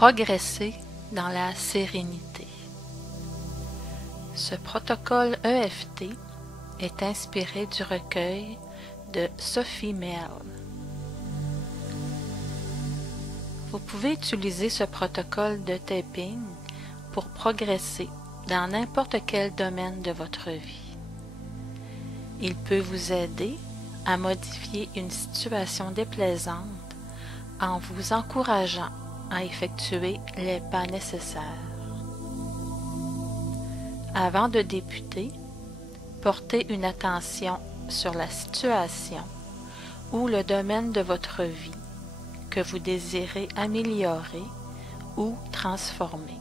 Progresser dans la sérénité. Ce protocole EFT est inspiré du recueil de Sophie Mehl. Vous pouvez utiliser ce protocole de tapping pour progresser dans n'importe quel domaine de votre vie. Il peut vous aider à modifier une situation déplaisante en vous encourageant à effectuer les pas nécessaires. Avant de débuter, portez une attention sur la situation ou le domaine de votre vie que vous désirez améliorer ou transformer.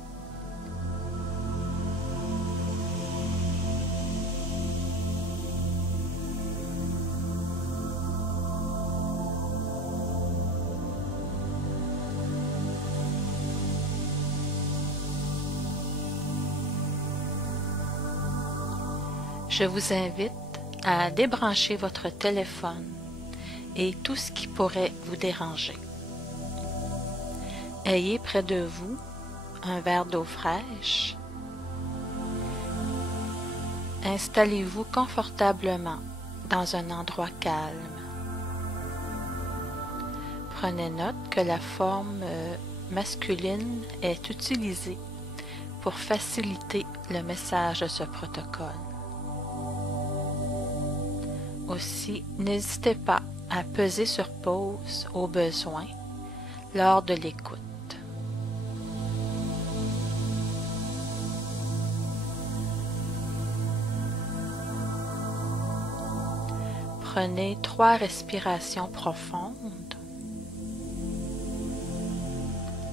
Je vous invite à débrancher votre téléphone et tout ce qui pourrait vous déranger. Ayez près de vous un verre d'eau fraîche. Installez-vous confortablement dans un endroit calme. Prenez note que la forme masculine est utilisée pour faciliter le message de ce protocole. Aussi, n'hésitez pas à peser sur pause au besoin lors de l'écoute. Prenez 3 respirations profondes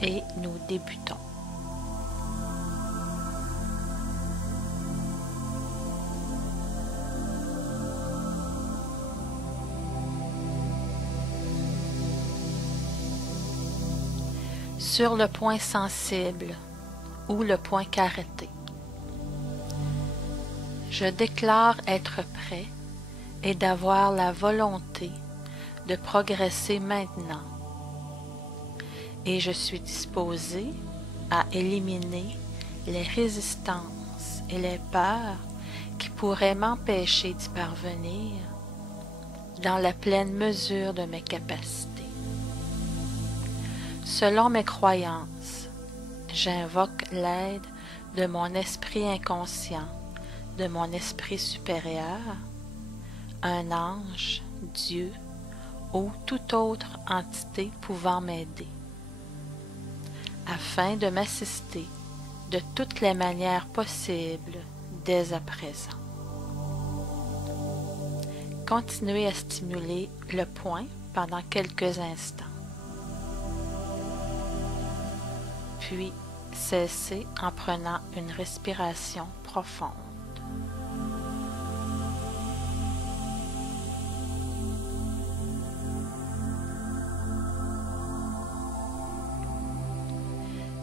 et nous débutons. Sur le point sensible ou le point carotté. Je déclare être prêt et d'avoir la volonté de progresser maintenant. Et je suis disposé à éliminer les résistances et les peurs qui pourraient m'empêcher d'y parvenir dans la pleine mesure de mes capacités. Selon mes croyances, j'invoque l'aide de mon esprit inconscient, de mon esprit supérieur, un ange, Dieu ou toute autre entité pouvant m'aider, afin de m'assister de toutes les manières possibles dès à présent. Continuez à stimuler le point pendant quelques instants. Puis, cessez en prenant une respiration profonde.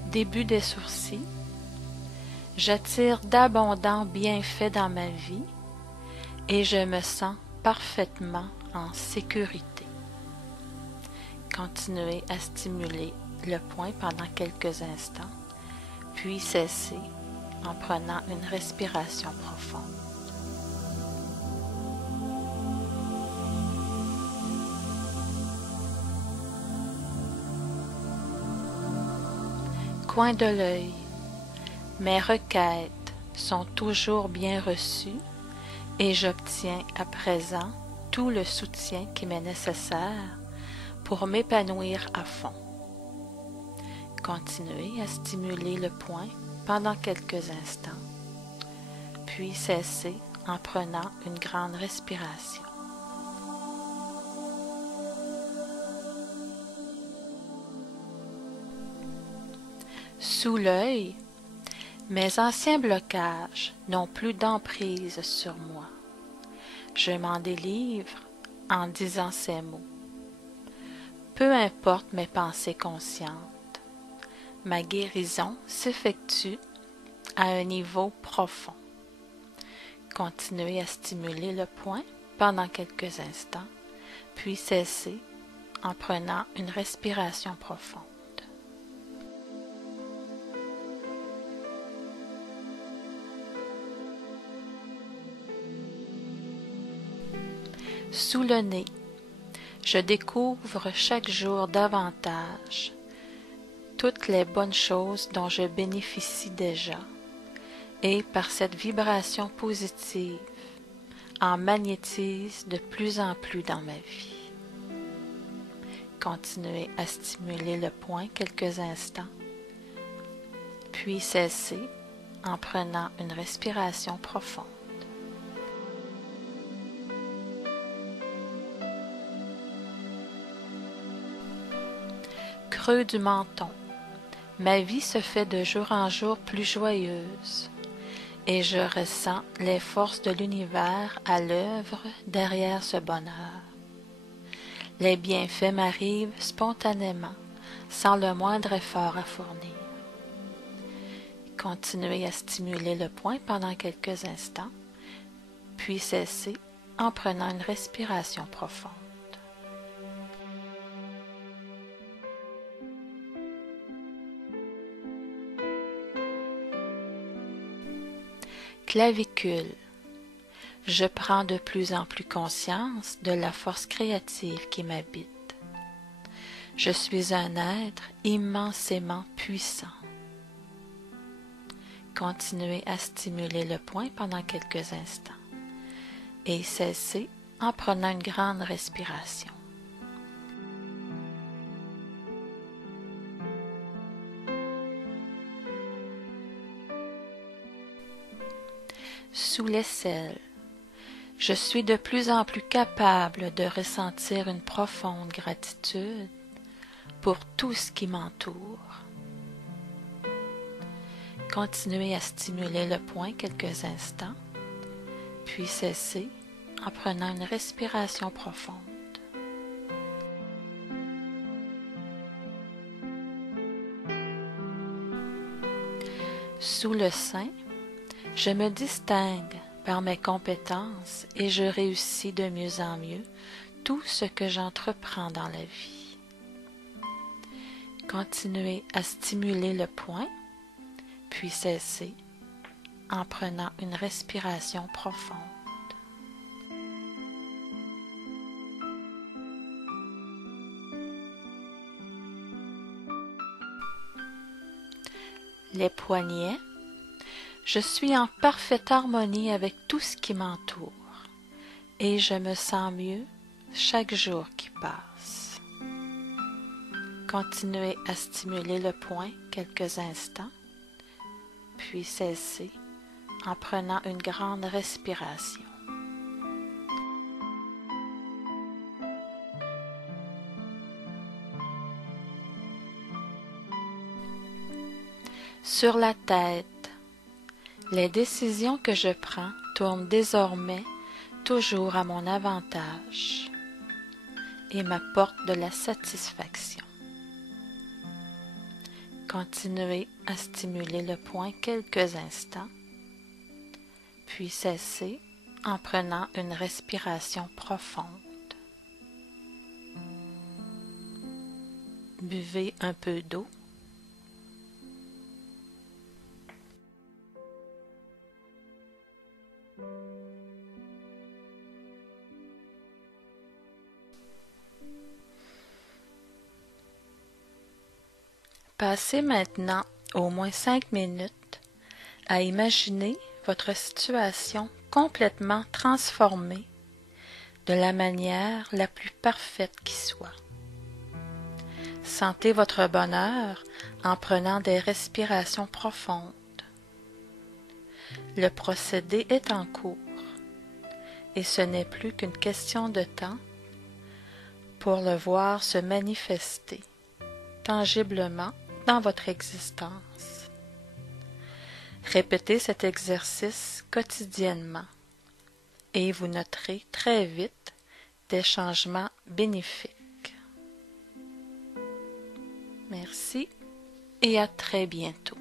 Début des sourcils. J'attire d'abondants bienfaits dans ma vie et je me sens parfaitement en sécurité. Continuez à stimuler le point pendant quelques instants, puis cessez en prenant une respiration profonde. Coin de l'œil. Mes requêtes sont toujours bien reçues et j'obtiens à présent tout le soutien qui m'est nécessaire pour m'épanouir à fond. Continuez à stimuler le point pendant quelques instants, puis cessez en prenant une grande respiration. Sous l'œil, mes anciens blocages n'ont plus d'emprise sur moi. Je m'en délivre en disant ces mots. Peu importe mes pensées conscientes, ma guérison s'effectue à un niveau profond. Continuez à stimuler le point pendant quelques instants, puis cessez en prenant une respiration profonde. Sous le nez, je découvre chaque jour davantage toutes les bonnes choses dont je bénéficie déjà, et par cette vibration positive, en magnétise de plus en plus dans ma vie. Continuez à stimuler le poing quelques instants, puis cessez en prenant une respiration profonde. Creux du menton. Ma vie se fait de jour en jour plus joyeuse et je ressens les forces de l'univers à l'œuvre derrière ce bonheur. Les bienfaits m'arrivent spontanément, sans le moindre effort à fournir. Continuez à stimuler le poing pendant quelques instants, puis cessez en prenant une respiration profonde. Clavicule. Je prends de plus en plus conscience de la force créative qui m'habite. Je suis un être immensément puissant. Continuez à stimuler le poing pendant quelques instants et cessez en prenant une grande respiration. Sous l'aisselle, je suis de plus en plus capable de ressentir une profonde gratitude pour tout ce qui m'entoure. Continuez à stimuler le poing quelques instants, puis cessez en prenant une respiration profonde. Sous le sein, je me distingue par mes compétences et je réussis de mieux en mieux tout ce que j'entreprends dans la vie. Continuez à stimuler le poing, puis cessez en prenant une respiration profonde. Les poignets. Je suis en parfaite harmonie avec tout ce qui m'entoure et je me sens mieux chaque jour qui passe. Continuez à stimuler le poing quelques instants, puis cessez en prenant une grande respiration. Sur la tête, les décisions que je prends tournent désormais toujours à mon avantage et m'apportent de la satisfaction. Continuez à stimuler le poing quelques instants, puis cessez en prenant une respiration profonde. Buvez un peu d'eau. Passez maintenant au moins 5 minutes à imaginer votre situation complètement transformée de la manière la plus parfaite qui soit. Sentez votre bonheur en prenant des respirations profondes. Le procédé est en cours et ce n'est plus qu'une question de temps pour le voir se manifester tangiblement dans votre existence. Répétez cet exercice quotidiennement et vous noterez très vite des changements bénéfiques. Merci et à très bientôt.